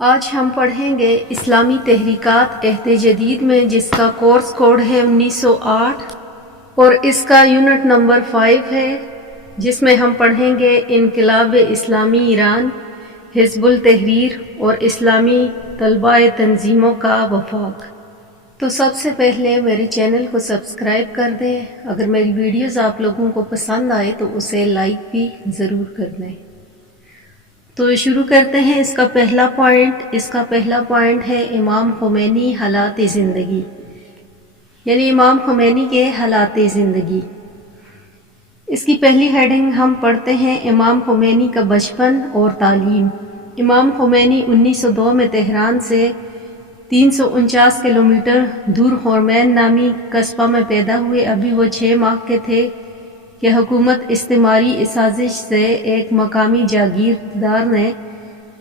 آج ہم پڑھیں گے اسلامی تحریکات عہد جدید میں، جس کا کورس کوڈ ہے 1908 اور اس کا یونٹ نمبر 5 ہے، جس میں ہم پڑھیں گے انقلاب اسلامی ایران، حزب التحریر اور اسلامی طلباء تنظیموں کا وفاق۔ تو سب سے پہلے میرے چینل کو سبسکرائب کر دیں۔ اگر میری ویڈیوز آپ لوگوں کو پسند آئے تو اسے لائک بھی ضرور کر دیں۔ تو شروع کرتے ہیں اس کا پہلا پوائنٹ ہے امام خمینی حالات زندگی، یعنی امام خمینی کے حالات زندگی۔ اس کی پہلی ہیڈنگ ہم پڑھتے ہیں امام خمینی کا بچپن اور تعلیم۔ امام خمینی 1902 میں تہران سے 349 کلومیٹر دور خرمین نامی قصبہ میں پیدا ہوئے۔ ابھی وہ 6 ماہ کے تھے کہ حکومت استعماری سازش سے ایک مقامی جاگیردار نے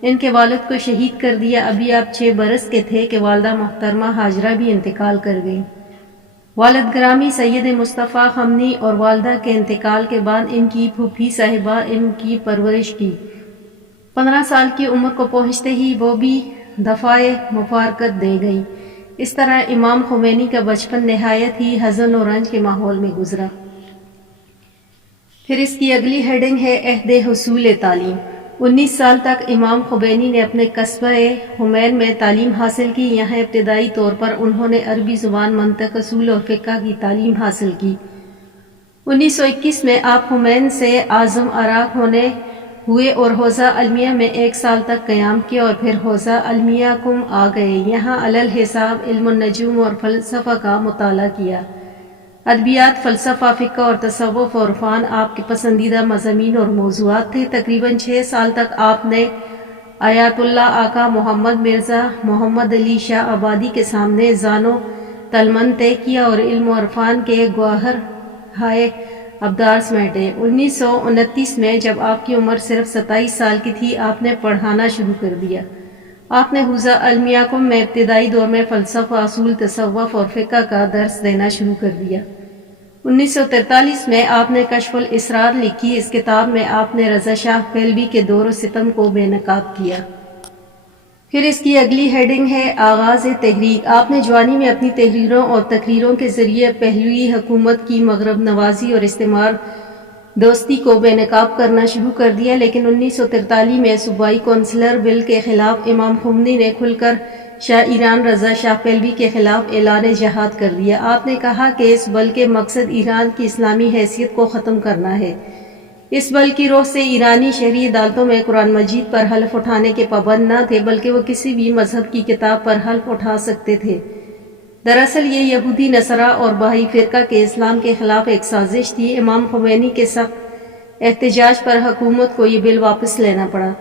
ان کے والد کو شہید کر دیا۔ ابھی آپ 6 برس کے تھے کہ والدہ محترمہ ہاجرہ بھی انتقال کر گئی۔ والد گرامی سید مصطفیٰ خمینی اور والدہ کے انتقال کے بعد ان کی پھوپھی صاحبہ ان کی پرورش کی۔ 15 سال کی عمر کو پہنچتے ہی وہ بھی دفاع مفارقت دے گئی۔ اس طرح امام خمینی کا بچپن نہایت ہی حزن و رنج کے ماحول میں گزرا۔ پھر اس کی اگلی ہیڈنگ ہے عہد حصول تعلیم۔ 19 سال تک امام خمینی نے اپنے قصبہ خمین میں تعلیم حاصل کی۔ یہاں ابتدائی طور پر انہوں نے عربی زبان، منطق، اصول اور فقہ کی تعلیم حاصل کی۔ 1921 میں آپ خمین سے اعظم عراق ہوئے اور حوزہ علمیہ میں 1 سال تک قیام کیا اور پھر حوزہ علمیہ قم آ گئے۔ یہاں الحساب، علم النجوم اور فلسفہ کا مطالعہ کیا۔ ادبیات، فلسفہ، فقہ اور تصوف اور عرفان آپ کے پسندیدہ مضامین اور موضوعات تھے۔ تقریباً 6 سال تک آپ نے آیت اللہ آقا محمد مرزا محمد علی شاہ آبادی کے سامنے ذان و تلمن طے کیا اور علم و عرفان کے گوہر ہائے ابدار سمیٹے۔ 1929 میں جب آپ کی عمر صرف 27 سال کی تھی، آپ نے پڑھانا شروع کر دیا۔ آپ نے حوزہ علمیہ قم میں ابتدائی دور میں فلسفہ، اصول، تصوف اور فقہ کا درس دینا شروع کر دیا۔ 1943 میں آپ نے کشف الاسرار لکھی۔ اس کتاب میں آپ نے رضا شاہ پہلوی کے دور و ستم کو بے نقاب کیا۔ پھر اس کی اگلی ہیڈنگ ہے آغاز تحریک۔ آپ نے جوانی میں اپنی تحریروں اور تقریروں کے ذریعے پہلوی حکومت کی مغرب نوازی اور استعمار دوستی کو بے نقاب کرنا شروع کر دیا، لیکن 1943 میں صوبائی کونسلر بل کے خلاف امام خمینی نے کھل کر شاہ ایران رضا شاہ پہلوی کے خلاف اعلان جہاد کر دیا۔ آپ نے کہا کہ اس بل کے مقصد ایران کی اسلامی حیثیت کو ختم کرنا ہے۔ اس بل کی روح سے ایرانی شہری عدالتوں میں قرآن مجید پر حلف اٹھانے کے پابند نہ تھے، بلکہ وہ کسی بھی مذہب کی کتاب پر حلف اٹھا سکتے تھے۔ دراصل یہ یہودی، نصارہ اور بہائی فرقہ کے اسلام کے خلاف ایک سازش تھی۔ امام خمینی کے سخت احتجاج پر حکومت کو یہ بل واپس لینا پڑا،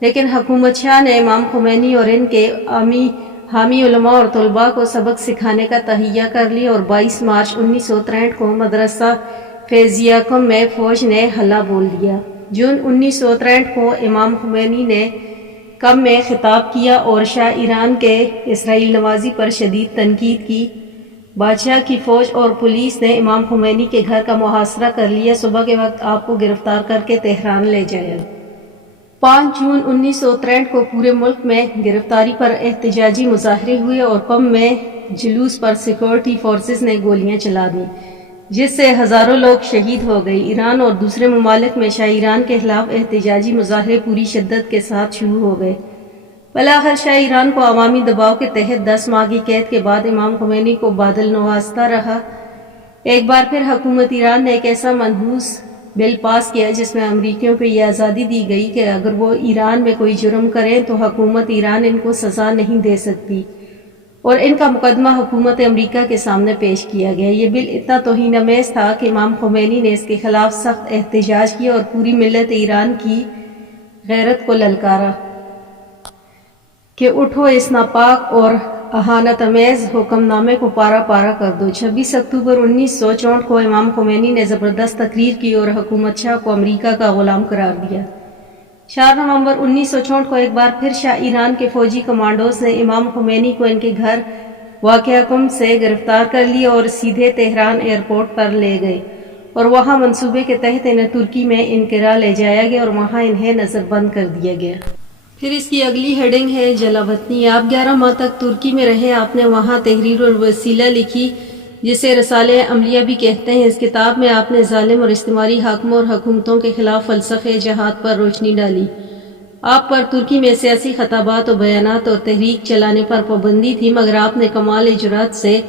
لیکن حکومت شاہ نے امام خمینی اور ان کے حامی علماء اور طلباء کو سبق سکھانے کا تہیہ کر لیا اور 22 مارچ 1963 کو مدرسہ فیضیہ قم میں فوج نے حلہ بول دیا۔ جون 1963 کو امام خمینی نے قم میں خطاب کیا اور شاہ ایران کے اسرائیل نوازی پر شدید تنقید کی۔ بادشاہ کی فوج اور پولیس نے امام خمینی کے گھر کا محاصرہ کر لیا۔ صبح کے وقت آپ کو گرفتار کر کے تہران لے جایا۔ 5 جون 1963 کو پورے ملک میں گرفتاری پر احتجاجی مظاہرے ہوئے اور قم میں جلوس پر سیکورٹی فورسز نے گولیاں چلا دیں، جس سے ہزاروں لوگ شہید ہو گئے۔ ایران اور دوسرے ممالک میں شاہ ایران کے خلاف احتجاجی مظاہرے پوری شدت کے ساتھ شروع ہو گئے۔ بالآخر شاہ ایران کو عوامی دباؤ کے تحت 10 ماہ کی قید کے بعد امام خمینی کو بادل نوازتا رہا۔ ایک بار پھر حکومت ایران نے ایک ایسا منحوس بل پاس کیا جس میں امریکیوں کو یہ آزادی دی گئی کہ اگر وہ ایران میں کوئی جرم کریں تو حکومت ایران ان کو سزا نہیں دے سکتی، اور ان کا مقدمہ حکومت امریکہ کے سامنے پیش کیا گیا۔ یہ بل اتنا توہین آمیز تھا کہ امام خمینی نے اس کے خلاف سخت احتجاج کیا اور پوری ملت ایران کی غیرت کو للکارا کہ اٹھو، اس ناپاک اور اہانت آمیز حکم نامے کو پارا پارا کر دو۔ 26 اکتوبر 1964 کو امام خمینی نے زبردست تقریر کی اور حکومت شاہ کو امریکہ کا غلام قرار دیا۔ 4 نومبر 1964 کو ایک بار پھر شاہ ایران کے فوجی کمانڈوز نے امام خمینی کو ان کے گھر واقع قم سے گرفتار کر لیا اور سیدھے تہران ایئرپورٹ پر لے گئے اور وہاں منصوبے کے تحت انہیں ترکی میں انقرہ لے جایا گیا اور وہاں انہیں نظر بند کر دیا گیا۔ پھر اس کی اگلی ہیڈنگ ہے جلا وطنی۔ آپ 11 ماہ تک ترکی میں رہے، آپ نے وہاں تحریر الوسیلہ لکھی جسے رسالہ عملیہ بھی کہتے ہیں۔ اس کتاب میں آپ نے ظالم اور استعماری حاکموں اور حکومتوں کے خلاف فلسفہ جہاد پر روشنی ڈالی۔ آپ پر ترکی میں سیاسی خطابات و بیانات اور تحریک چلانے پر پابندی تھی، مگر آپ نے کمال جرأت سے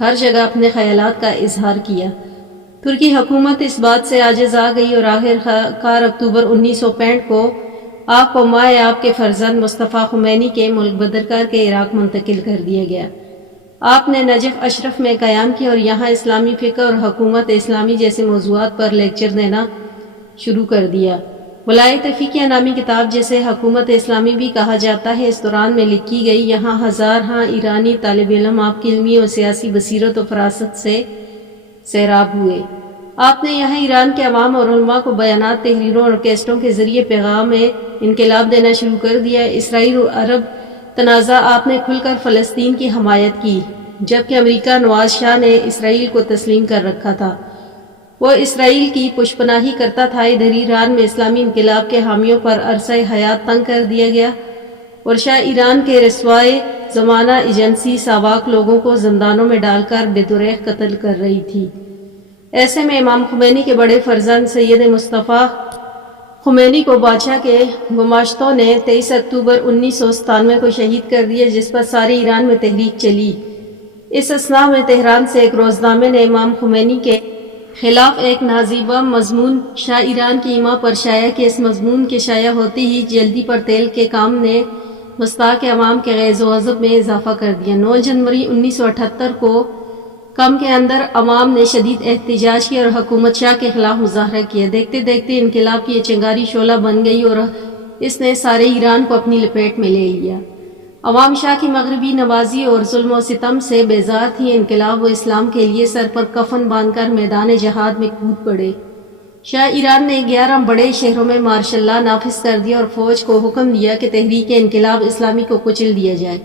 ہر جگہ اپنے خیالات کا اظہار کیا۔ ترکی حکومت اس بات سے عاجز آ گئی اور آخر کار اکتوبر 1965 کو آپ کو مائع آپ کے فرزند مصطفیٰ خمینی کے ملک بدرکار کے عراق منتقل کر دیا گیا۔ آپ نے نجف اشرف میں قیام کیا اور یہاں اسلامی فقہ اور حکومت اسلامی جیسے موضوعات پر لیکچر دینا شروع کر دیا۔ ولایت فقیہ نامی کتاب جسے حکومت اسلامی بھی کہا جاتا ہے اس دوران میں لکھی گئی۔ یہاں ہزارہاں ایرانی طالب علم آپ کی علمی اور سیاسی بصیرت و فراست سے سیراب ہوئے۔ آپ نے یہاں ایران کے عوام اور علماء کو بیانات، تحریروں اور کیسٹوں کے ذریعے پیغام انقلاب دینا شروع کر دیا۔ اسرائیل اور عرب تنازع آپ نے کھل کر فلسطین کی حمایت کی، جبکہ امریکہ نواز شاہ نے اسرائیل کو تسلیم کر رکھا تھا، وہ اسرائیل کی پشپناہی کرتا تھا۔ ادھر ایران میں اسلامی انقلاب کے حامیوں پر عرصہ حیات تنگ کر دیا گیا اور شاہ ایران کے رسوائے زمانہ ایجنسی ساواک لوگوں کو زندانوں میں ڈال کر بے دریغ قتل کر رہی تھی۔ ایسے میں امام خمینی کے بڑے فرزند سید مصطفیٰ خمینی کو بادشاہ کے گماشتوں نے 23 اکتوبر 1997 کو شہید کر دیا، جس پر سارے ایران میں تحریک چلی۔ اس اثناء میں تہران سے ایک روزنامے نے امام خمینی کے خلاف ایک نازیبہ مضمون شاہ ایران کی ایما پر شائع کیا۔ اس مضمون کے شائع ہوتے ہی جلدی پر تیل کے کام نے مستحق عوام کے غیظ و غضب میں اضافہ کر دیا۔ 9 جنوری 1978 کو کم کے اندر عوام نے شدید احتجاج کیا اور حکومت شاہ کے خلاف مظاہرہ کیا۔ دیکھتے دیکھتے انقلاب کی یہ چنگاری شعلہ بن گئی اور اس نے سارے ایران کو اپنی لپیٹ میں لے لیا۔ عوام شاہ کی مغربی نوازی اور ظلم و ستم سے بیزار تھی۔ انقلاب و اسلام کے لیے سر پر کفن باندھ کر میدان جہاد میں کود پڑے۔ شاہ ایران نے 11 بڑے شہروں میں مارشل لا نافذ کر دیا اور فوج کو حکم دیا کہ تحریک انقلاب اسلامی کو کچل دیا جائے۔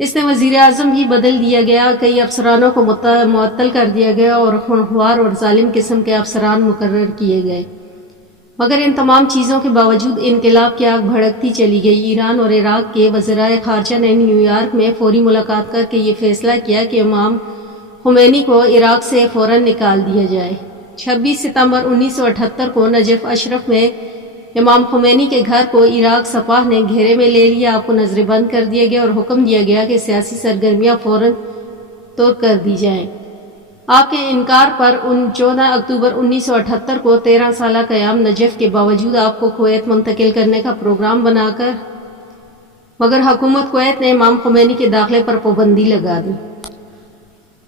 اس نے وزیر اعظم بھی بدل دیا گیا، کئی افسرانوں کو معطل کر دیا گیا اور خونخوار اور ظالم قسم کے افسران مقرر کیے گئے۔ مگر ان تمام چیزوں کے باوجود انقلاب کی آگ بھڑکتی چلی گئی۔ ایران اور عراق کے وزرائے خارجہ نے نیو یارک میں فوری ملاقات کر کے یہ فیصلہ کیا کہ امام خمینی کو عراق سے فوراً نکال دیا جائے۔ 26 ستمبر 1978 کو نجف اشرف میں امام خمینی کے گھر کو عراق سپاہ نے گھیرے میں لے لیا۔ آپ کو نظر بند کر دیا گیا اور حکم دیا گیا کہ سیاسی سرگرمیاں فوراً طور کر دی جائیں۔ آپ کے انکار پر 14 اکتوبر 1978 کو 13 سالہ قیام نجف کے باوجود آپ کو کویت منتقل کرنے کا پروگرام بنا کر مگر حکومت کویت نے امام خمینی کے داخلے پر پابندی لگا دی۔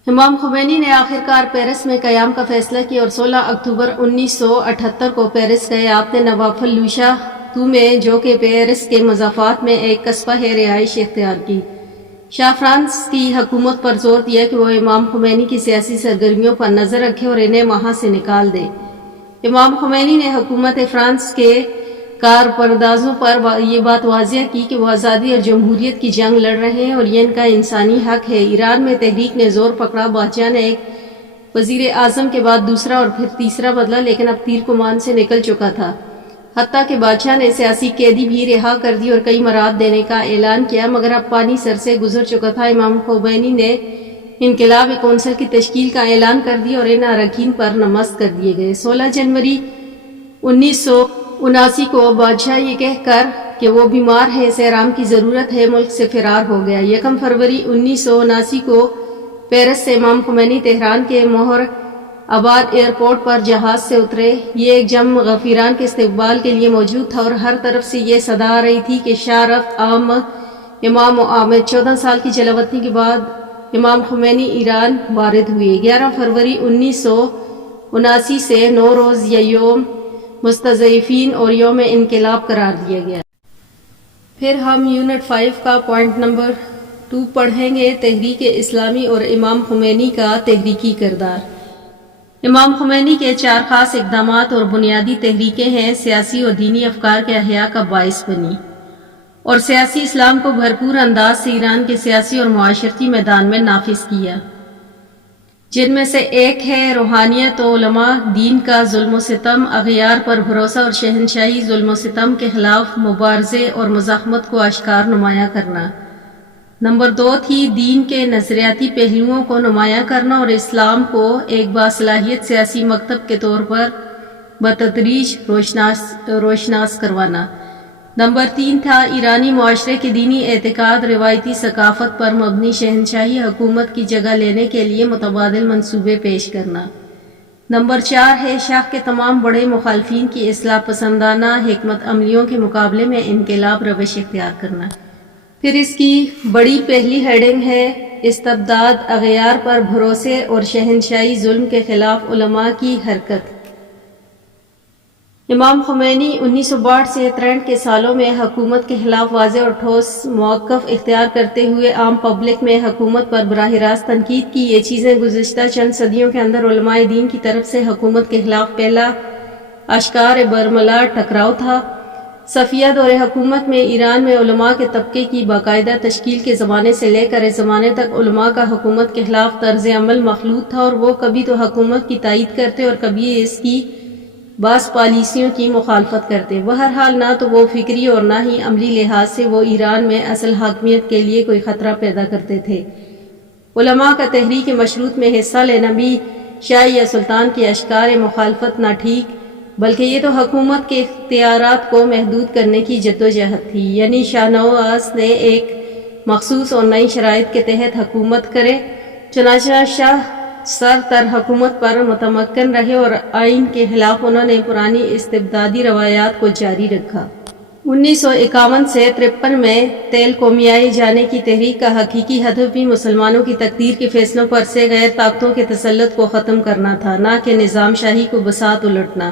امام خمینی نے آخرکار پیرس میں قیام کا فیصلہ کیا اور 16 اکتوبر 1978 کو پیرس گئے۔ آپ نے نواف اللوشا تو میں جو کہ پیرس کے مضافات میں ایک قصبہ ہے رہائش اختیار کی۔ شاہ فرانس کی حکومت پر زور دیا کہ وہ امام خمینی کی سیاسی سرگرمیوں پر نظر رکھے اور انہیں وہاں سے نکال دے۔ امام خمینی نے حکومت فرانس کے کارپردازوں پر یہ بات واضح کی کہ وہ آزادی اور جمہوریت کی جنگ لڑ رہے ہیں اور یہ ان کا انسانی حق ہے۔ ایران میں تحریک نے زور پکڑا، بادشاہ نے ایک وزیر اعظم کے بعد دوسرا اور پھر تیسرا بدلا، لیکن اب تیر کمان سے نکل چکا تھا۔ حتیٰ کہ بادشاہ نے سیاسی قیدی بھی رہا کر دی اور کئی مراد دینے کا اعلان کیا، مگر اب پانی سر سے گزر چکا تھا۔ امام خمینی نے انقلابی کونسل کی تشکیل کا اعلان کر دیا اور ان اراکین پر نمست کر دیے گئے۔ 16 جنوری 1979 کو بادشاہ یہ کہہ کر کہ وہ بیمار ہے، اسے آرام کی ضرورت ہے، ملک سے فرار ہو گیا۔ 1 فروری 1979 کو پیرس سے امام خمینی تہران کے مہر آباد ایئرپورٹ پر جہاز سے اترے۔ یہ ایک جم غفیران کے استقبال کے لیے موجود تھا اور ہر طرف سے یہ صدا آ رہی تھی کہ شاہ رفت امام آمد۔ 14 سال کی جلاوطنی کے بعد امام خمینی ایران وارد ہوئے۔ 11 فروری 1979 سے نوروز یا یوم مستضعفین اور یوم انقلاب قرار دیا گیا۔ پھر ہم یونٹ 5 کا پوائنٹ نمبر 2 پڑھیں گے، تحریک اسلامی اور امام خمینی کا تحریکی کردار۔ امام خمینی کے 4 خاص اقدامات اور بنیادی تحریکیں ہیں۔ سیاسی اور دینی افکار کے احیاء کا باعث بنی اور سیاسی اسلام کو بھرپور انداز سے ایران کے سیاسی اور معاشرتی میدان میں نافذ کیا۔ جن میں سے ایک ہے روحانیت و علماء دین کا ظلم و ستم، اغیار پر بھروسہ اور شہنشاہی ظلم و ستم کے خلاف مبارزے اور مزاحمت کو اشکار نمایاں کرنا۔ نمبر 2 تھی دین کے نظریاتی پہلوؤں کو نمایاں کرنا اور اسلام کو ایک باصلاحیت سیاسی مکتب کے طور پر بتدریج روشناس کروانا۔ نمبر 3 تھا ایرانی معاشرے کے دینی اعتقاد روایتی ثقافت پر مبنی شہنشاہی حکومت کی جگہ لینے کے لیے متبادل منصوبے پیش کرنا۔ نمبر 4 ہے شاہ کے تمام بڑے مخالفین کی اصلاح پسندانہ حکمت عملیوں کے مقابلے میں انقلاب روش اختیار کرنا۔ پھر اس کی بڑی پہلی ہیڈنگ ہے استبداد، اغیار پر بھروسے اور شہنشاہی ظلم کے خلاف علماء کی حرکت۔ امام خمینی 1962 سے 63 کے سالوں میں حکومت کے خلاف واضح اور ٹھوس موقف اختیار کرتے ہوئے عام پبلک میں حکومت پر براہ راست تنقید کی۔ یہ چیزیں گزشتہ چند صدیوں کے اندر علماء دین کی طرف سے حکومت کے خلاف پہلا اشکار برملا ٹکراؤ تھا۔ صفیہ دور حکومت میں ایران میں علماء کے طبقے کی باقاعدہ تشکیل کے زمانے سے لے کر اس زمانے تک علماء کا حکومت کے خلاف طرز عمل مخلوط تھا، اور وہ کبھی تو حکومت کی تائید کرتے اور کبھی اس کی بعض پالیسیوں کی مخالفت کرتے۔ بہرحال نہ تو وہ فکری اور نہ ہی عملی لحاظ سے وہ ایران میں اصل حاکمیت کے لیے کوئی خطرہ پیدا کرتے تھے۔ علماء کا تحریک مشروط میں حصہ لینا بھی شاہ یا سلطان کی اشکار مخالفت نہ ٹھیک، بلکہ یہ تو حکومت کے اختیارات کو محدود کرنے کی جدوجہد تھی، یعنی شاہ نواز نے ایک مخصوص اور نئی شرائط کے تحت حکومت کرے۔ چنانچہ شاہ سر تر حکومت پر متمکن رہے اور آئین کے خلاف انہوں نے پرانی استبدادی روایات کو جاری رکھا۔ 1951 سے 53 میں تیل قومیائی جانے کی تحریک کا حقیقی ہدف بھی مسلمانوں کی تقدیر کے فیصلوں پر سے غیر طاقتوں کے تسلط کو ختم کرنا تھا، نہ کہ نظام شاہی کو بساط الٹنا۔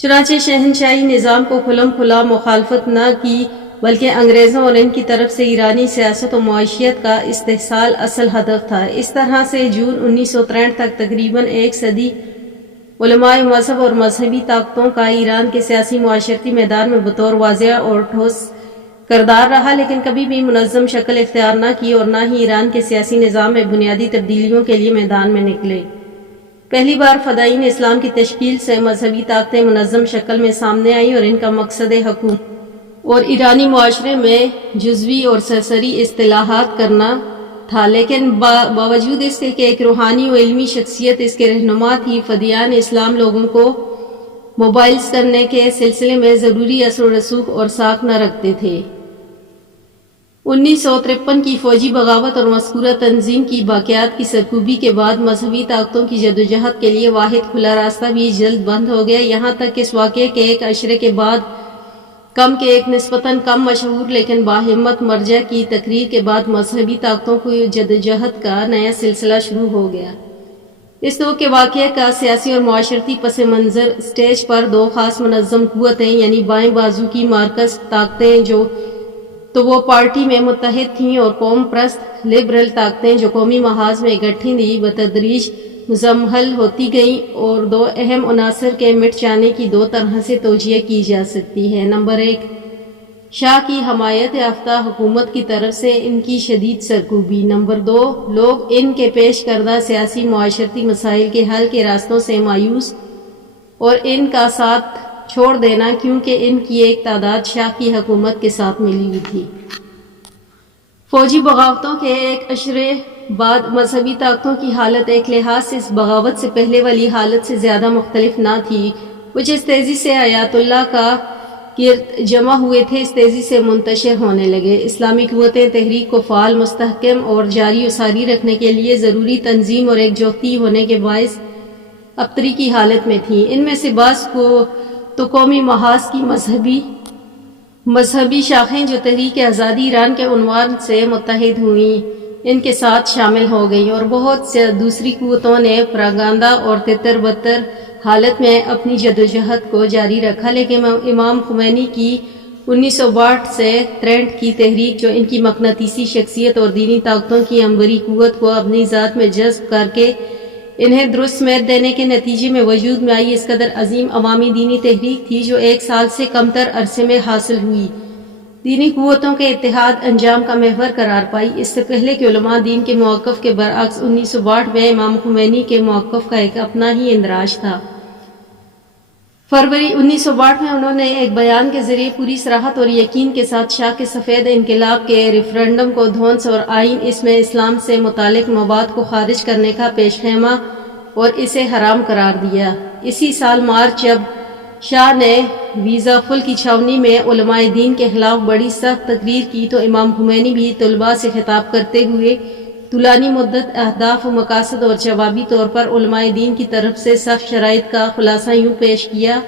چنانچہ شہنشاہی نظام کو کھلم کھلا مخالفت نہ کی، بلکہ انگریزوں اور ان کی طرف سے ایرانی سیاست و معیشت کا استحصال اصل ہدف تھا۔ اس طرح سے جون 1963 تک تقریباً ایک صدی علماء مذہب اور مذہبی طاقتوں کا ایران کے سیاسی معاشرتی میدان میں بطور واضح اور ٹھوس کردار رہا، لیکن کبھی بھی منظم شکل اختیار نہ کی اور نہ ہی ایران کے سیاسی نظام میں بنیادی تبدیلیوں کے لیے میدان میں نکلے۔ پہلی بار فدائین اسلام کی تشکیل سے مذہبی طاقتیں منظم شکل میں سامنے آئیں اور ان کا مقصد حکومت اور ایرانی معاشرے میں جزوی اور سرسری اصلاحات کرنا تھا، لیکن باوجود اس کے کہ ایک روحانی و علمی شخصیت اس کے رہنما تھی، فدائین اسلام لوگوں کو موبائلز کرنے کے سلسلے میں ضروری اثر و رسوخ اور ساکھ نہ رکھتے تھے۔ 1953 کی فوجی بغاوت اور مذکورہ تنظیم کی باقیات کی سرکوبی کے بعد مذہبی طاقتوں کی جدوجہد کے لیے واحد کھلا راستہ بھی جلد بند ہو گیا، یہاں تک کہ اس واقعے کے ایک عشرے کے بعد کم کے ایک نسبتاً کم مشہور لیکن باہمت مرجع کی تقریر کے بعد مذہبی طاقتوں کو جدوجہد کا نیا سلسلہ شروع ہو گیا۔ اس طور کے واقعے کا سیاسی اور معاشرتی پس منظر سٹیج پر دو خاص منظم قوتیں یعنی بائیں بازو کی مارکس طاقتیں جو تو وہ پارٹی میں متحد تھیں اور قوم پرست لبرل طاقتیں جو قومی محاذ میں گٹھیں دی بتدریج مزمحل ہوتی گئیں، اور دو اہم عناصر کے مٹ جانے کی دو طرح سے توجیہ کی جا سکتی ہے۔ نمبر 1 شاہ کی حمایت یافتہ حکومت کی طرف سے ان کی شدید سرکوبی۔ نمبر 2 لوگ ان کے پیش کردہ سیاسی معاشرتی مسائل کے حل کے راستوں سے مایوس اور ان کا ساتھ چھوڑ دینا، کیونکہ ان کی ایک تعداد شاہ کی حکومت کے ساتھ ملی ہوئی تھی۔ فوجی بغاوتوں کے ایک عشرے بعد مذہبی طاقتوں کی حالت ایک لحاظ سے اس بغاوت سے پہلے والی حالت سے زیادہ مختلف نہ تھی۔ وہ جس تیزی سے آیات اللہ کا گرد جمع ہوئے تھے اس تیزی سے منتشر ہونے لگے۔ اسلامی قوتیں تحریک کو فعال، مستحکم اور جاری و ساری رکھنے کے لیے ضروری تنظیم اور ایک جوتی ہونے کے باعث ابتری کی حالت میں تھیں۔ ان میں سے بعض کو تو قومی محاذ کی مذہبی شاخیں جو تحریک آزادی ایران کے عنوان سے متحد ہوئیں ان کے ساتھ شامل ہو گئیں، اور بہت سے دوسری قوتوں نے پراگنڈا اور تتر بتر حالت میں اپنی جدوجہد کو جاری رکھا، لیکن امام خمینی کی 1962 سے 63 کی تحریک جو ان کی مقناطیسی شخصیت اور دینی طاقتوں کی عنبری قوت کو اپنی ذات میں جذب کر کے انہیں درست سمیت دینے کے نتیجے میں وجود میں آئی اس قدر عظیم عوامی دینی تحریک تھی جو 1 سال سے کم تر عرصے میں حاصل ہوئی۔ دینی قوتوں کے اتحاد انجام کا محور قرار پائی۔ اس سے پہلے کہ علماء دین کے موقف کے برعکس 1962 میں امام خمینی کے موقف کا ایک اپنا ہی اندراج تھا۔ فروری 1962 میں انہوں نے ایک بیان کے ذریعے پوری صراحت اور یقین کے ساتھ شاہ کے سفید انقلاب کے ریفرنڈم کو دھونس اور آئین اس میں اسلام سے متعلق مباد کو خارج کرنے کا پیش خیمہ اور اسے حرام قرار دیا۔ اسی سال مارچ جب شاہ نے ویزا فل کی چھاونی میں علماء دین کے خلاف بڑی سخت تقریر کی تو امام خمینی بھی طلباء سے خطاب کرتے ہوئے طولانی مدت اہداف و مقاصد اور جوابی طور پر علماء دین کی طرف سے سخت شرائط کا خلاصہ یوں پیش کیا: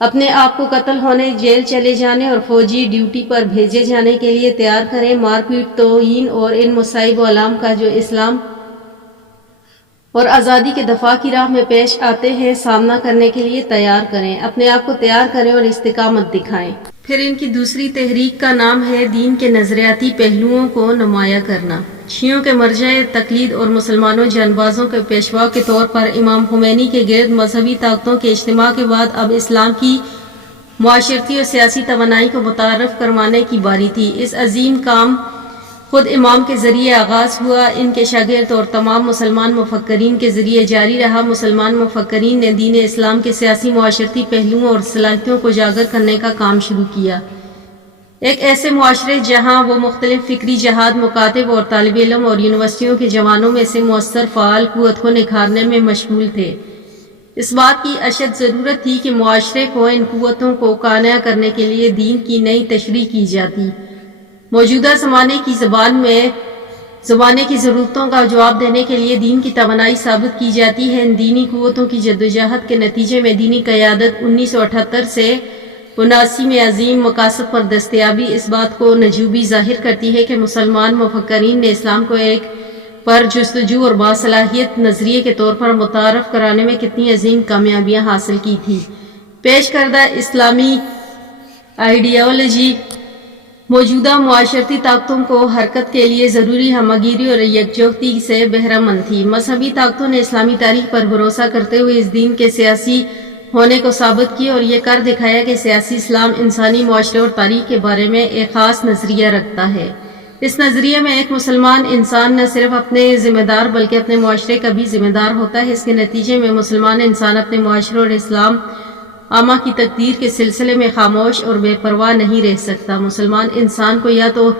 اپنے آپ کو قتل ہونے، جیل چلے جانے اور فوجی ڈیوٹی پر بھیجے جانے کے لیے تیار کریں۔ مار پیٹ، توہین اور ان مصائب و آلام کا جو اسلام اور آزادی کے دفاع کی راہ میں پیش آتے ہیں سامنا کرنے کے لیے تیار کریں، اپنے آپ کو تیار کریں اور استقامت دکھائیں۔ پھر ان کی دوسری تحریک کا نام ہے دین کے نظریاتی پہلوؤں کو نمایاں کرنا۔ شیعوں کے مرجع تقلید اور مسلمانوں جانبازوں کے پیشوا کے طور پر امام خمینی کے گرد مذہبی طاقتوں کے اجتماع کے بعد اب اسلام کی معاشرتی اور سیاسی توانائی کو متعارف کروانے کی باری تھی۔ اس عظیم کام خود امام کے ذریعے آغاز ہوا، ان کے شاگرد اور تمام مسلمان مفکرین کے ذریعے جاری رہا۔ مسلمان مفکرین نے دین اسلام کے سیاسی معاشرتی پہلوؤں اور صلاحیتوں کو اجاگر کرنے کا کام شروع کیا۔ ایک ایسے معاشرے جہاں وہ مختلف فکری جہاد، مکاتب اور طالب علم اور یونیورسٹیوں کے جوانوں میں سے مؤثر فعال قوت کو نکھارنے میں مشغول تھے۔ اس بات کی اشد ضرورت تھی کہ معاشرے کو ان قوتوں کو قانع کرنے کے لیے دین کی نئی تشریح کی جاتی۔ موجودہ زمانے کی ضرورتوں کا جواب دینے کے لیے دین کی توانائی ثابت کی جاتی ہے۔ ان دینی قوتوں کی جدوجہد کے نتیجے میں دینی قیادت 1978 سے 79 میں عظیم مقاصد پر دستیابی اس بات کو نجومی ظاہر کرتی ہے کہ مسلمان مفکرین نے اسلام کو ایک پر جستجو اور باصلاحیت نظریے کے طور پر متعارف کرانے میں کتنی عظیم کامیابیاں حاصل کی تھی۔ پیش کردہ اسلامی آئیڈیالوجی موجودہ معاشرتی طاقتوں کو حرکت کے لیے ضروری ہمگیری اور یکجہتی سے بہرہ مند تھی۔ مذہبی طاقتوں نے اسلامی تاریخ پر بھروسہ کرتے ہوئے اس دین کے سیاسی ہونے کو ثابت کیا اور یہ کر دکھایا کہ سیاسی اسلام انسانی معاشرے اور تاریخ کے بارے میں ایک خاص نظریہ رکھتا ہے۔ اس نظریے میں ایک مسلمان انسان نہ صرف اپنے ذمہ دار بلکہ اپنے معاشرے کا بھی ذمہ دار ہوتا ہے۔ اس کے نتیجے میں مسلمان انسان اپنے معاشرے اور اسلام عامہ کی تقدیر کے سلسلے میں خاموش اور بے پرواہ نہیں رہ سکتا۔ مسلمان انسان کو یا تو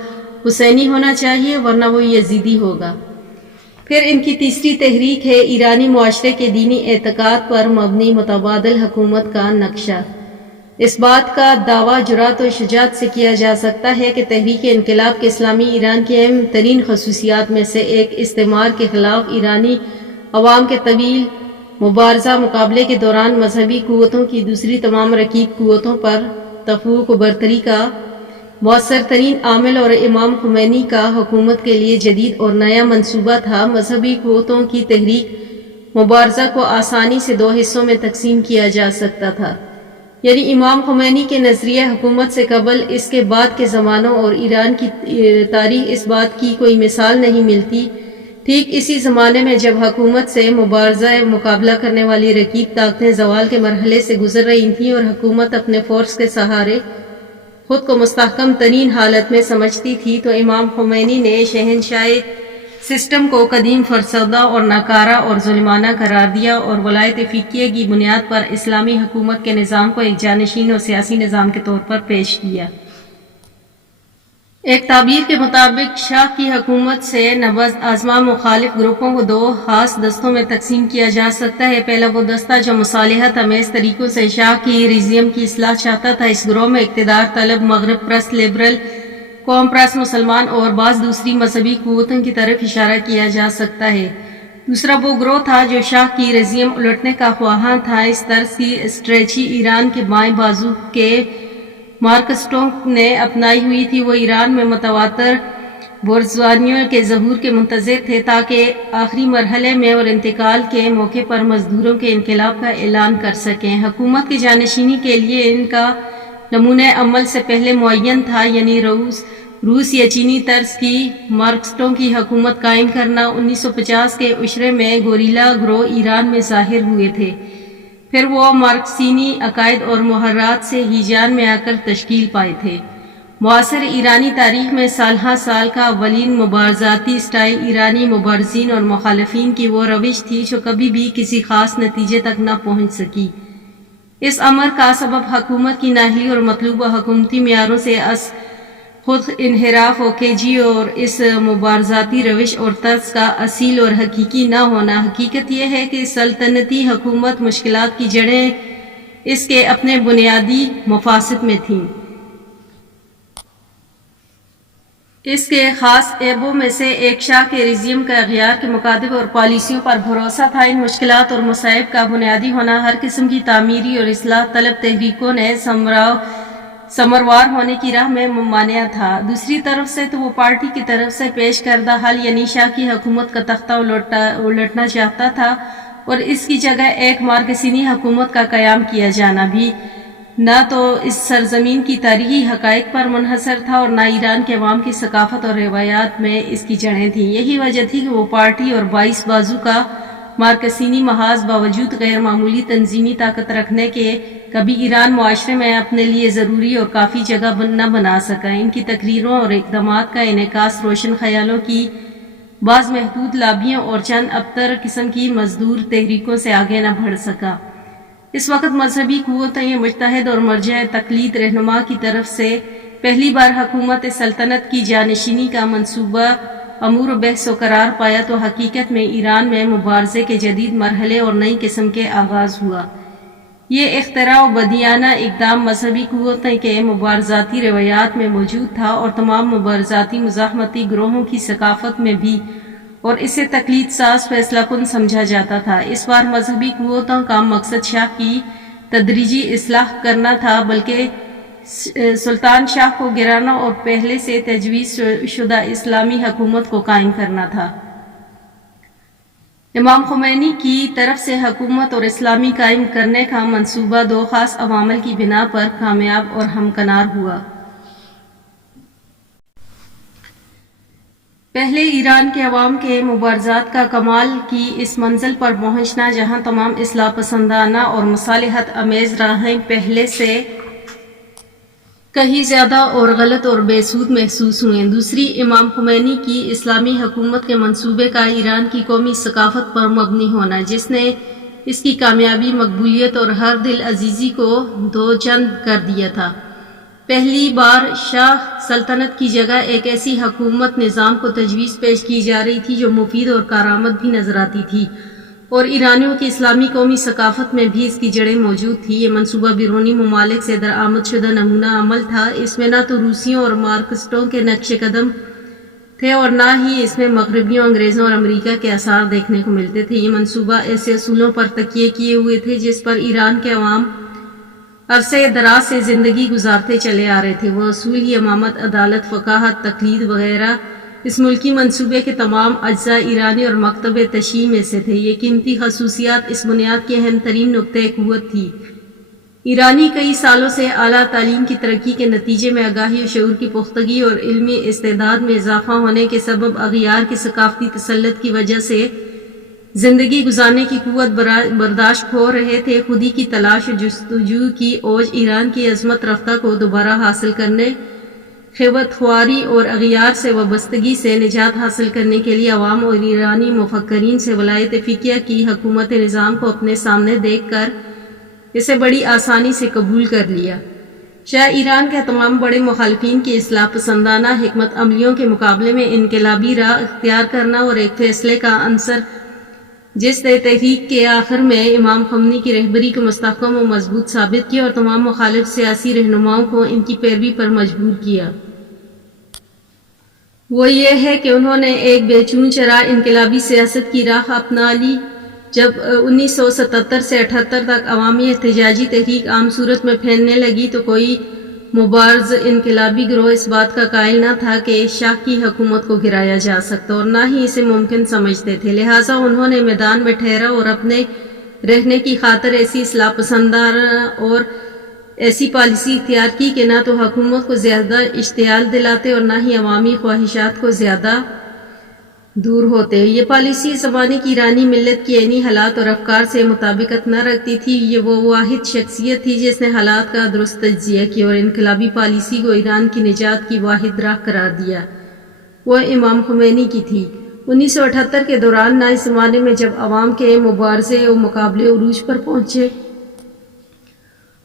حسینی ہونا چاہیے ورنہ وہ یزیدی ہوگا۔ پھر ان کی تیسری تحریک ہے ایرانی معاشرے کے دینی اعتقاد پر مبنی متبادل حکومت کا نقشہ۔ اس بات کا دعویٰ جرأت و شجاعت سے کیا جا سکتا ہے کہ تحریک انقلاب کے اسلامی ایران کی اہم ترین خصوصیات میں سے ایک استعمار کے خلاف ایرانی عوام کے طویل مبارزہ مقابلے کے دوران مذہبی قوتوں کی دوسری تمام رقیب قوتوں پر تفوق و برتری کا مؤثر ترین عامل اور امام خمینی کا حکومت کے لیے جدید اور نیا منصوبہ تھا۔ مذہبی قوتوں کی تحریک مبارزہ کو آسانی سے دو حصوں میں تقسیم کیا جا سکتا تھا، یعنی امام خمینی کے نظریہ حکومت سے قبل، اس کے بعد کے زمانوں اور ایران کی تاریخ اس بات کی کوئی مثال نہیں ملتی۔ ٹھیک اسی زمانے میں جب حکومت سے مبارزہ مقابلہ کرنے والی رقیب طاقتیں زوال کے مرحلے سے گزر رہی تھیں اور حکومت اپنے فورس کے سہارے خود کو مستحکم ترین حالت میں سمجھتی تھی، تو امام خمینی نے شہنشاہی سسٹم کو قدیم فرسودہ اور ناکارہ اور ظالمانہ قرار دیا اور ولایت فقیہ کی بنیاد پر اسلامی حکومت کے نظام کو ایک جانشین اور سیاسی نظام کے طور پر پیش کیا۔ ایک تعبیر کے مطابق شاہ کی حکومت سے نبض آزما مخالف گروپوں کو دو خاص دستوں میں تقسیم کیا جا سکتا ہے۔ پہلا وہ دستہ جو مصالحت امیز طریقوں سے شاہ کی رژیم کی اصلاح چاہتا تھا۔ اس گروہ میں اقتدار طلب، مغرب پرست، لبرل، قوم پرست مسلمان اور بعض دوسری مذہبی قوتوں کی طرف اشارہ کیا جا سکتا ہے۔ دوسرا وہ گروہ تھا جو شاہ کی رژیم الٹنے کا خواہاں تھا۔ اس طرز کی اسٹریٹجی ایران کے بائیں بازو کے مارکسسٹوں نے اپنائی ہوئی تھی۔ وہ ایران میں متواتر بورژوازیوں کے ظہور کے منتظر تھے تاکہ آخری مرحلے میں اور انتقال کے موقع پر مزدوروں کے انقلاب کا اعلان کر سکیں۔ حکومت کی جانشینی کے لیے ان کا نمونہ عمل سے پہلے معین تھا، یعنی روس یا چینی طرز کی مارکسسٹوں کی حکومت قائم کرنا۔ 1950 کے عشرے میں گوریلا گروہ ایران میں ظاہر ہوئے تھے، پھر وہ مارکسیسی عقائد اور محررات سے ہیجان میں آ کر تشکیل پائے تھے۔ معاصر ایرانی تاریخ میں سال ہر سال کا اولین مبارزاتی سٹائل ایرانی مبارزین اور مخالفین کی وہ روش تھی جو کبھی بھی کسی خاص نتیجے تک نہ پہنچ سکی۔ اس امر کا سبب حکومت کی نااہلی اور مطلوبہ حکومتی معیاروں سے خود انحراف ہو کے اور اس مبارزاتی روش اور طرز کا اصیل اور حقیقی نہ ہونا۔ حقیقت یہ ہے کہ سلطنتی حکومت مشکلات کی جڑیں اس کے اپنے بنیادی مفاسد میں تھیں۔ اس کے خاص عیبوں میں سے ایک شاہ کے رژیم کا اغیار کے مکاتب اور پالیسیوں پر بھروسہ تھا۔ ان مشکلات اور مصائب کا بنیادی ہونا ہر قسم کی تعمیری اور اصلاح طلب تحریکوں نے ثمروار ہونے کی راہ میں ممانعہ تھا۔ دوسری طرف سے تو وہ پارٹی کی طرف سے پیش کردہ حل یعنی شاہ کی حکومت کا تختہ الٹنا چاہتا تھا اور اس کی جگہ ایک مارکسینی حکومت کا قیام کیا جانا بھی نہ تو اس سرزمین کی تاریخی حقائق پر منحصر تھا اور نہ ایران کے عوام کی ثقافت اور روایات میں اس کی جڑیں تھیں۔ یہی وجہ تھی کہ وہ پارٹی اور 22 بازو کا مارکسینی محاذ باوجود غیر معمولی تنظیمی طاقت رکھنے کے کبھی ایران معاشرے میں اپنے لیے ضروری اور کافی جگہ نہ بنا سکا۔ ان کی تقریروں اور اقدامات کا انعکاس روشن خیالوں کی بعض محدود لابیوں اور چند ابتر قسم کی مزدور تحریکوں سے آگے نہ بڑھ سکا۔ اس وقت مذہبی قوتیں مجتہد اور مرجع تقلید رہنما کی طرف سے پہلی بار حکومت سلطنت کی جانشینی کا منصوبہ امور بحث و قرار پایا تو حقیقت میں ایران میں مبارزے کے جدید مرحلے اور نئی قسم کے آغاز ہوا۔ یہ اختراع و بدیانہ اقدام مذہبی قوتوں کے مبارزاتی روایات میں موجود تھا اور تمام مبارزاتی مزاحمتی گروہوں کی ثقافت میں بھی، اور اسے تقلید ساز فیصلہ کن سمجھا جاتا تھا۔ اس بار مذہبی قوتوں کا مقصد شاہ کی تدریجی اصلاح کرنا تھا بلکہ سلطان شاہ کو گرانا اور پہلے سے تجویز شدہ اسلامی حکومت کو قائم کرنا تھا۔ امام خمینی کی طرف سے حکومت اور اسلامی قائم کرنے کا منصوبہ دو خاص عوامل کی بنا پر کامیاب اور ہمکنار ہوا۔ پہلے ایران کے عوام کے مبارزات کا کمال کی اس منزل پر پہنچنا جہاں تمام اصلاح پسندانہ اور مصالحت امیز راہیں پہلے سے کہیں زیادہ اور غلط اور بے سود محسوس ہوئیں۔ دوسری، امام خمینی کی اسلامی حکومت کے منصوبے کا ایران کی قومی ثقافت پر مبنی ہونا جس نے اس کی کامیابی، مقبولیت اور ہر دل عزیزی کو دو چند کر دیا تھا۔ پہلی بار شاہ سلطنت کی جگہ ایک ایسی حکومت نظام کو تجویز پیش کی جا رہی تھی جو مفید اور کارآمد بھی نظر آتی تھی اور ایرانیوں کی اسلامی قومی ثقافت میں بھی اس کی جڑیں موجود تھی۔ یہ منصوبہ بیرونی ممالک سے درآمد شدہ نمونہ عمل تھا۔ اس میں نہ تو روسیوں اور مارکسسٹوں کے نقش قدم تھے اور نہ ہی اس میں مغربیوں، انگریزوں اور امریکہ کے آثار دیکھنے کو ملتے تھے۔ یہ منصوبہ ایسے اصولوں پر تکیے کیے ہوئے تھے جس پر ایران کے عوام عرصے دراز سے زندگی گزارتے چلے آ رہے تھے۔ وہ اصول ہی امامت، عدالت، فقاہت، تقلید وغیرہ اس ملکی منصوبے کے تمام اجزاء ایرانی اور مکتب تشیع میں سے تھے۔ یہ قیمتی خصوصیات اس بنیاد کی اہم ترین نقطۂ قوت تھی۔ ایرانی کئی سالوں سے اعلیٰ تعلیم کی ترقی کے نتیجے میں آگاہی و شعور کی پختگی اور علمی استعداد میں اضافہ ہونے کے سبب اغیار کے ثقافتی تسلط کی وجہ سے زندگی گزارنے کی قوت برداشت کھو رہے تھے۔ خودی کی تلاش و جستجو کی اوج ایران کی عظمت رفتہ کو دوبارہ حاصل کرنے، خیبت خواری اور اغیار سے وابستگی سے نجات حاصل کرنے کے لیے عوام اور ایرانی مفکرین سے ولایت فقیہ کی حکومت نظام کو اپنے سامنے دیکھ کر اسے بڑی آسانی سے قبول کر لیا۔ شاہ ایران کے تمام بڑے مخالفین کی اصلاح پسندانہ حکمت عملیوں کے مقابلے میں انقلابی راہ اختیار کرنا اور ایک فیصلے کا عنصر جس نے تحریک کے آخر میں امام خمینی کی رہبری کو مستحکم و مضبوط ثابت کیا اور تمام مخالف سیاسی رہنماؤں کو ان کی پیروی پر مجبور کیا، وہ یہ ہے کہ انہوں نے ایک بے چون چرا انقلابی سیاست کی راہ اپنا لی۔ جب 1977 سے 78 تک عوامی احتجاجی تحریک عام صورت میں پھیلنے لگی تو کوئی مبارز انقلابی گروہ اس بات کا قائل نہ تھا کہ شاہ کی حکومت کو گرایا جا سکتا اور نہ ہی اسے ممکن سمجھتے تھے، لہٰذا انہوں نے میدان میں ٹھہرا اور اپنے رہنے کی خاطر ایسی اصلاح پسندانہ اور ایسی پالیسی اختیار کی کہ نہ تو حکومت کو زیادہ اشتعال دلاتے اور نہ ہی عوامی خواہشات کو زیادہ دور ہوتے. یہ پالیسی زمانے کی ایرانی ملت کی عینی حالات اور افکار سے مطابقت نہ رکھتی تھی. یہ وہ واحد شخصیت تھی جس نے حالات کا درست تجزیہ کیا اور انقلابی پالیسی کو ایران کی نجات کی واحد راہ قرار دیا. وہ امام خمینی کی تھی. 1978 کے دوران نہ اس زمانے میں جب عوام کے مبارزے و مقابلے عروج پر پہنچے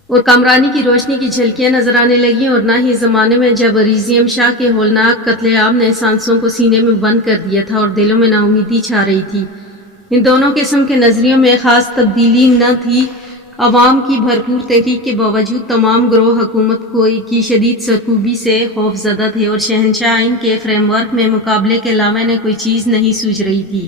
اور کامرانی کی روشنی کی جھلکیاں نظر آنے لگیں، اور نہ ہی زمانے میں جب ریزیم شاہ کے ہولناک قتل عام نے سانسوں کو سینے میں بند کر دیا تھا اور دلوں میں ناامیدی چھا رہی تھی. ان دونوں قسم کے نظریوں میں خاص تبدیلی نہ تھی. عوام کی بھرپور تحریک کے باوجود تمام گروہ حکومت کی شدید سرکوبی سے خوف زدہ تھے اور شہنشاہ آئین کے فریم ورک میں مقابلے کے علاوہ نے کوئی چیز نہیں سوچ رہی تھی.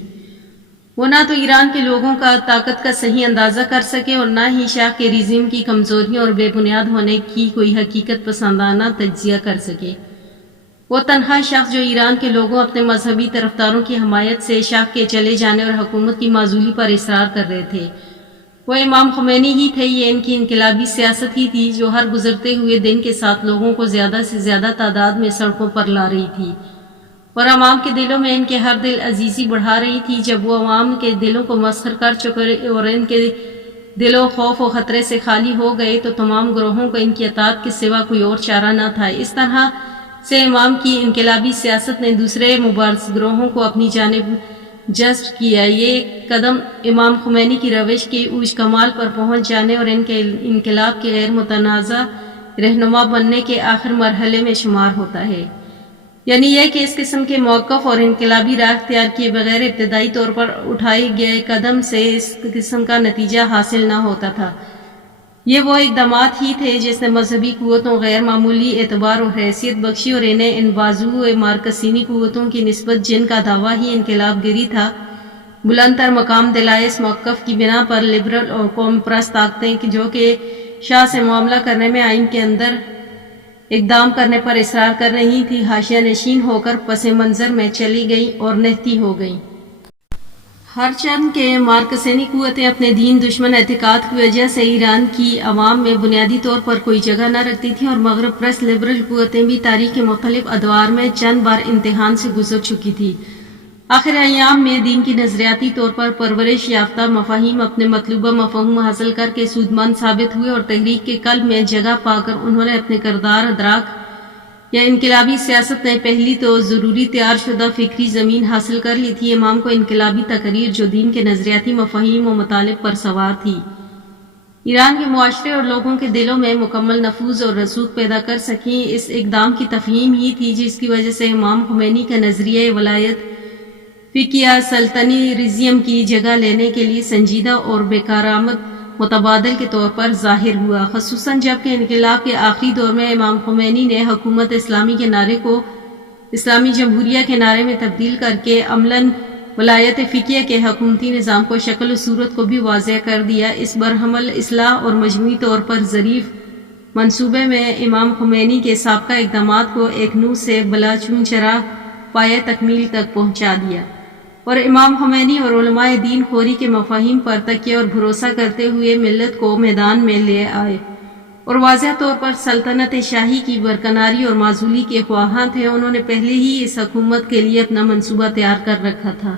وہ نہ تو ایران کے لوگوں کا طاقت کا صحیح اندازہ کر سکے اور نہ ہی شاہ کے رژیم کی کمزوریوں اور بے بنیاد ہونے کی کوئی حقیقت پسندانہ تجزیہ کر سکے. وہ تنہا شخص جو ایران کے لوگوں اپنے مذہبی طرفداروں کی حمایت سے شاہ کے چلے جانے اور حکومت کی معزولی پر اصرار کر رہے تھے. وہ امام خمینی ہی تھے. یہ ان کی انقلابی سیاست ہی تھی جو ہر گزرتے ہوئے دن کے ساتھ لوگوں کو زیادہ سے زیادہ تعداد میں سڑکوں پر لا رہی تھی اور عوام کے دلوں میں ان کے ہر دل عزیزی بڑھا رہی تھی. جب وہ عوام کے دلوں کو مسخر کر چکے اور ان کے دلوں خوف و خطرے سے خالی ہو گئے تو تمام گروہوں کو ان کی اطاعت کے سوا کوئی اور چارہ نہ تھا. اس طرح سے امام کی انقلابی سیاست نے دوسرے مبارز گروہوں کو اپنی جانب جذب کیا. یہ قدم امام خمینی کی روش کے اوج کمال پر پہنچ جانے اور ان کے انقلاب کے غیر متنازع رہنما بننے کے آخر مرحلے میں شمار ہوتا ہے. یعنی یہ کہ اس قسم کے موقف اور انقلابی راہ اختیار کیے بغیر ابتدائی طور پر اٹھائے گئے قدم سے اس قسم کا نتیجہ حاصل نہ ہوتا تھا. یہ وہ اقدامات ہی تھے جس نے مذہبی قوتوں غیر معمولی اعتبار اور حیثیت بخشی اور انہیں ان بازو مارکسینی قوتوں کی نسبت جن کا دعویٰ ہی انقلاب گری تھا بلند تر مقام دلائے. اس موقف کی بنا پر لبرل اور قوم پرست طاقتیں جو کہ شاہ سے معاملہ کرنے میں آئین کے اندر اقدام کرنے پر اصرار کر رہی تھی حاشیہ نشین ہو کر پس منظر میں چلی گئیں اور نہتی ہو گئیں. ہر چند کے مارکسینی قوتیں اپنے دین دشمن اعتقاد کی وجہ سے ایران کی عوام میں بنیادی طور پر کوئی جگہ نہ رکھتی تھیں اور مغرب پرست لبرل قوتیں بھی تاریخ کے مختلف ادوار میں چند بار امتحان سے گزر چکی تھی. آخر ایام میں دین کی نظریاتی طور پر پرورش یافتہ مفاہیم اپنے مطلوبہ مفہوم حاصل کر کے سودمند ثابت ہوئے اور تحریک کے قلب میں جگہ پا کر انہوں نے اپنے کردار ادراک یا انقلابی سیاست نے پہلی تو ضروری تیار شدہ فکری زمین حاصل کر لی تھی. امام کو انقلابی تقریر جو دین کے نظریاتی مفاہیم و مطالب پر سوار تھی ایران کے معاشرے اور لوگوں کے دلوں میں مکمل نفوذ اور رسوخ پیدا کر سکیں. اس اقدام کی تفہیم ہی تھی جس کی وجہ سے امام خمینی کا نظریہ ولایت فقیہ سلطنتی رژیم کی جگہ لینے کے لیے سنجیدہ اور بے کارآمد متبادل کے طور پر ظاہر ہوا، خصوصاً جب کہ انقلاب کے آخری دور میں امام خمینی نے حکومت اسلامی کے نعرے کو اسلامی جمہوریہ کے نعرے میں تبدیل کر کے عملاً ولایت فقیہ کے حکومتی نظام کو شکل و صورت کو بھی واضح کر دیا. اس برحمل اصلاح اور مجموعی طور پر ظریف منصوبے میں امام خمینی کے سابقہ اقدامات کو ایک نور سے بلا چون چراغ پایہ تکمیل تک پہنچا دیا اور امام خمینی اور علماء دین خوری کے مفاہیم پر تکیہ اور بھروسہ کرتے ہوئے ملت کو میدان میں لے آئے اور واضح طور پر سلطنت شاہی کی برقراری اور معزولی کے خواہاں تھے. انہوں نے پہلے ہی اس حکومت کے لیے اپنا منصوبہ تیار کر رکھا تھا.